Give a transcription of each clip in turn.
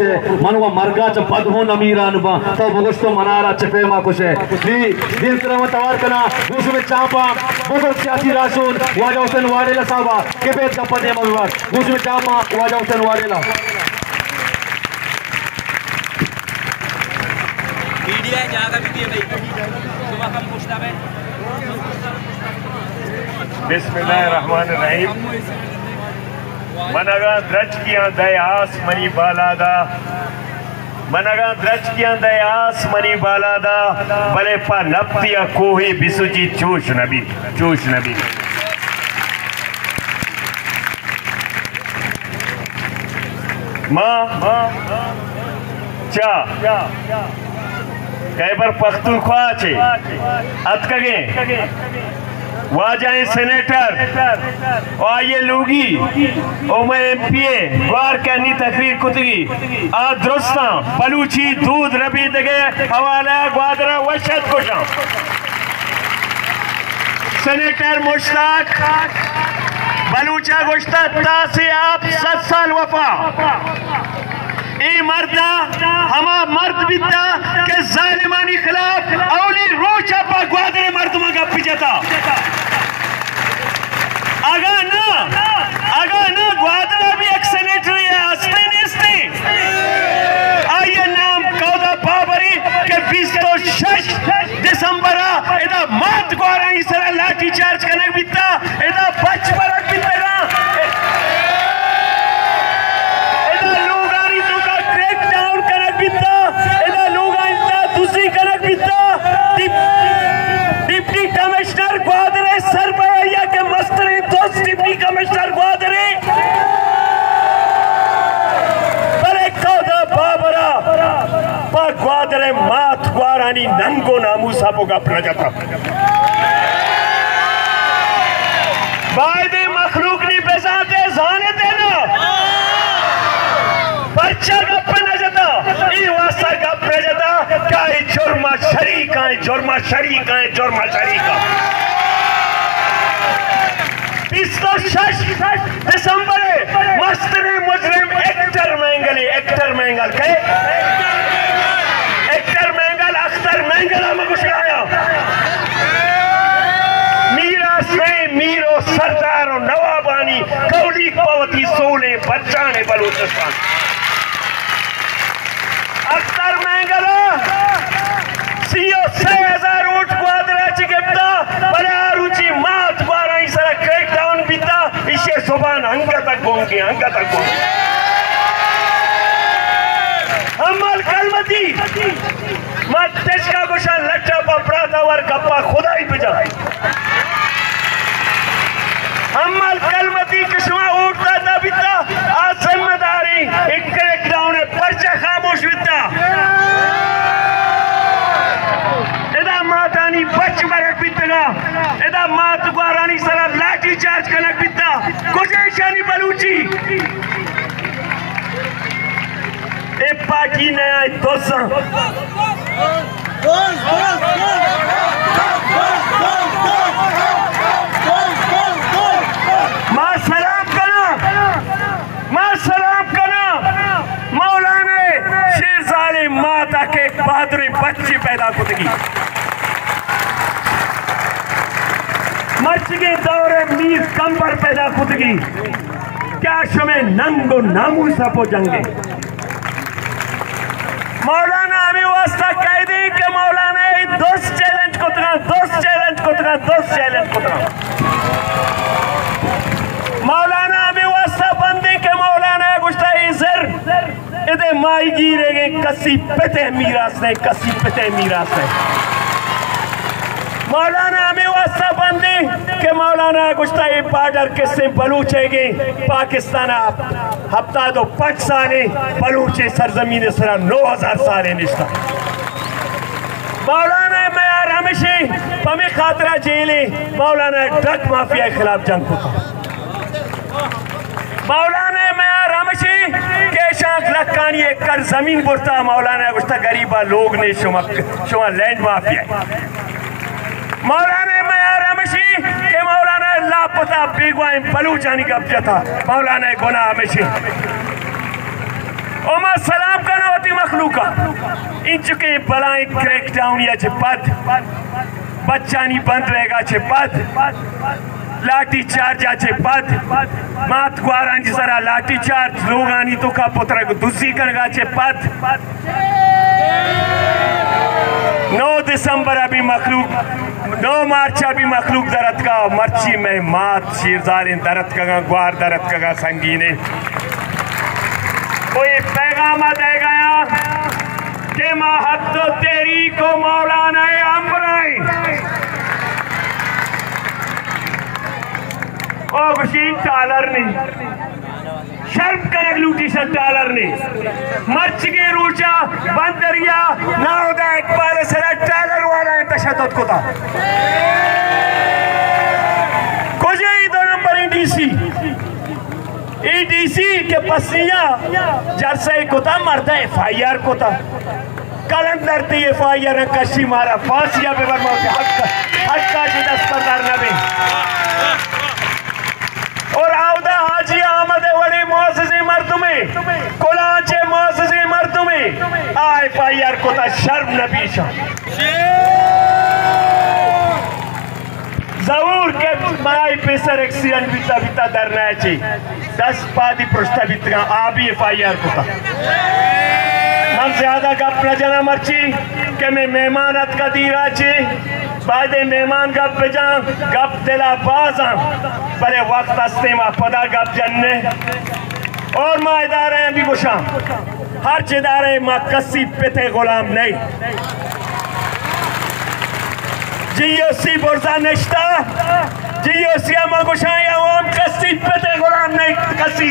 कुशे मनवा मरगा च पदहो नमीरान बा तो बगुस्तो मनारा चफे मा कुशे दी दिन तरह तवार कना गुसु में चापा बुजुर्ग सियासी रासूल वाजा हुसैन वाडेला साहबा के बेत का पदे मगवार गुसु में चापा वाजा हुसैन वाडेला मीडिया जागा भी दिए भाई सुबह कम मुश्ताब है। बिस्मिल्लाहिर्रहमानिर्रहीम मनगा द्रज किया दयास मनी बालादा मनगा द्रज किया दयास मनी बालादा भले पा नप्तिया कोही बिसुजी चूश नबी माँ चा खैबर पख्तूनख्वा छे अतकगे वाजाए सेनेटर और ये लोगी ओ मैं एमपीए वार कहनी तकरीर कुतगी आ दुरुस्ता बलूची दूध रबी दगे हवाला ग्वादरा वशत कुशा सेनेटर मुश्ताक बलूचा गुश्ता तासे आप 7 साल वफा ए मर्दा हमा मर्द बिता के जालिमानी खिलाफ औली रोचा पा ग्वादरे मर्दमा का पिजता आगा ना ग्वादरा भी एक सेनेटरी है हस्ते निस्ते आइए नाम कौदा बाबरी के 26 दिसंबर एदा मात ग्वारा इसरा लाठी चार्ज कनक बिता एदा बच परक बिता डिप्टी कमिश्नर ग्वादरे सरबैया के मस्तरे दोस्त डिप्टी कमिश्नर ग्वादरे बरे कौदा बाबरा पा ग्वादरे मात ग्वारानी नंगो नामू सापो का प्रजता बायदे मखलूक नी बेजाते जाने देना बच्चा का पनजता ई वास्ता का प्रजता काय जुर्मा शरीका 26 दिसंबर मस्तरे मुजरिम एक्टर मैंगल के एक्टर मैंगल अख्तर मैंगल हम गुस्साया मीरा से मीरो सरदार और नवाबानी कौली पवती सोले बच्चाने बलूचिस्तान अख्तर मैंगल सीओ 6000 ऊट ग्वादरा चिकेप्ता बड़ा रुचि मात बारा इसरा क्रैकडाउन बिता इसे सुबान अंगा तक गोंगे अमल कलमती मत तेजका गोशा लट्टा पपड़ा तवर गप्पा खुदाई बिजा अमल कलमती किस्मा उठता था बिता आज जिम्मेदारी एक क्रैकडाउन है पर्चा खामोश बिता मातानी बच मरक बितगा एदा मात ग्वारानी सरा लाठी चार्ज कनक बिता गुजेशानी बलूची ए पार्टी नया दोस्त मां सलाम कना मौलाना शेरजादे माता के बहादुर बच्ची पैदा कुतगी मर्च के दौरे मीर कंबर पैदा खुदगी क्या शमे नंगो नामू सपो जंगे मौलाना हमें वास्ता कह दी कि मौलाना दोस्त चैलेंज को मौलाना हमें वास्ता बंदी के मौलाना गुस्ता इधर इधर माई गिरेगे कसी पते मीरास ने मौलाना हमें वास्ता बंदी के मौलाना गुस्ताई बॉर्डर किससे बलूचेगी पाकिस्तान हफ्ता दो 5 साले बलूचे सरजमीन सरा 9000 साले निश्ता मौलाना मैं रमेशी पमे खातरा जेली मौलाना ड्रग माफिया के खिलाफ जंग को मौलाना मैं रमेशी केशाक लक्कानी एकड़ जमीन बुरता मौलाना गुस्ता गरीबा लोग ने शुमा लैंड माफिया मौलाना मैं रमेशी के मौलाना लापता बेगवाइन बलूचानी कब्जा था मौलाना गुना हमेशी ओमा सलाम करना होती मखलूका इन चुके बलाएं क्रैकडाउन या पद बच्चा नहीं बंद रहेगा पद लाठी चार्ज आचे पद मात ग्वारांची जरा लाठी चार्ज लोगानी तो का पुत्र को दूसरी करगा पद 9 दिसंबर अभी मखलूक 9 मार्च अभी मखलूक दरद का मर्ची में मात शीरजारिन दरद का ग्वार दरद का संगीने कोई पैगाम दे गया कि महत तो तेरी को मौलाना अमराई ओ गुशीन टालर ने शर्म कनक लूटी सन टालर ने मर्च के रूचा बंदरिया नाउदा एक पाले सरा टालर वाला तशद्दुद को था कुछ ही 2 नंबर ईडीसी के पसिया जरसे को था मरता FIR को था कलंदर थी FIR कशी मारा फांसिया पे वर्मा के हक का जी दस्तरदार नबी और आवदा हाजी अहमद वड़ी मुअस्सिसे मर्दुमे कोलाचे मुअस्सिसे मर्दुमे FIR को था शर्म नबीशा जरूर के माई पेसर एक्सीडेंट बिता बिता डरना है 10 पादी प्रस्तावित का आबी FIR को था हम ज्यादा गप न जना मर्ची के मैं मेहमानत का दीरा चे बादे मेहमान गप बेजा गप दिला बाजा बड़े वक्त हस्ते मा पदा गप जन्ने और माँ इदारे भी गुशा हर चिदारे माँ कसी पिते गुलाम नहीं GOC बोर्जा नश्ता GOC अमा गुशाई अवाम कसी पिते गुलाम नहीं कसी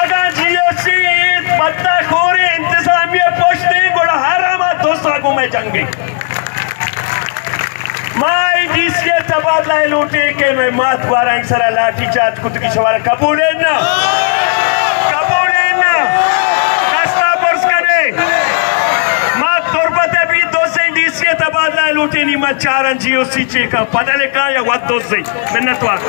अगर GOC बत्ता खोरे इंतजामिया पोषते गुड़ा हरामा दोस्ता को मैं जंगे माई डीसी तबादला लूटे के मैं मात वारा इंसरा लाठी चार्ज कुछ की सवाल कबूल है ना रास्ता पर्स करे मात तुरबत भी दोसे डीसी तबादला लूटे नहीं मत चारन GOC चे का पता लेका या वक्त दोसे मिन्नत वाक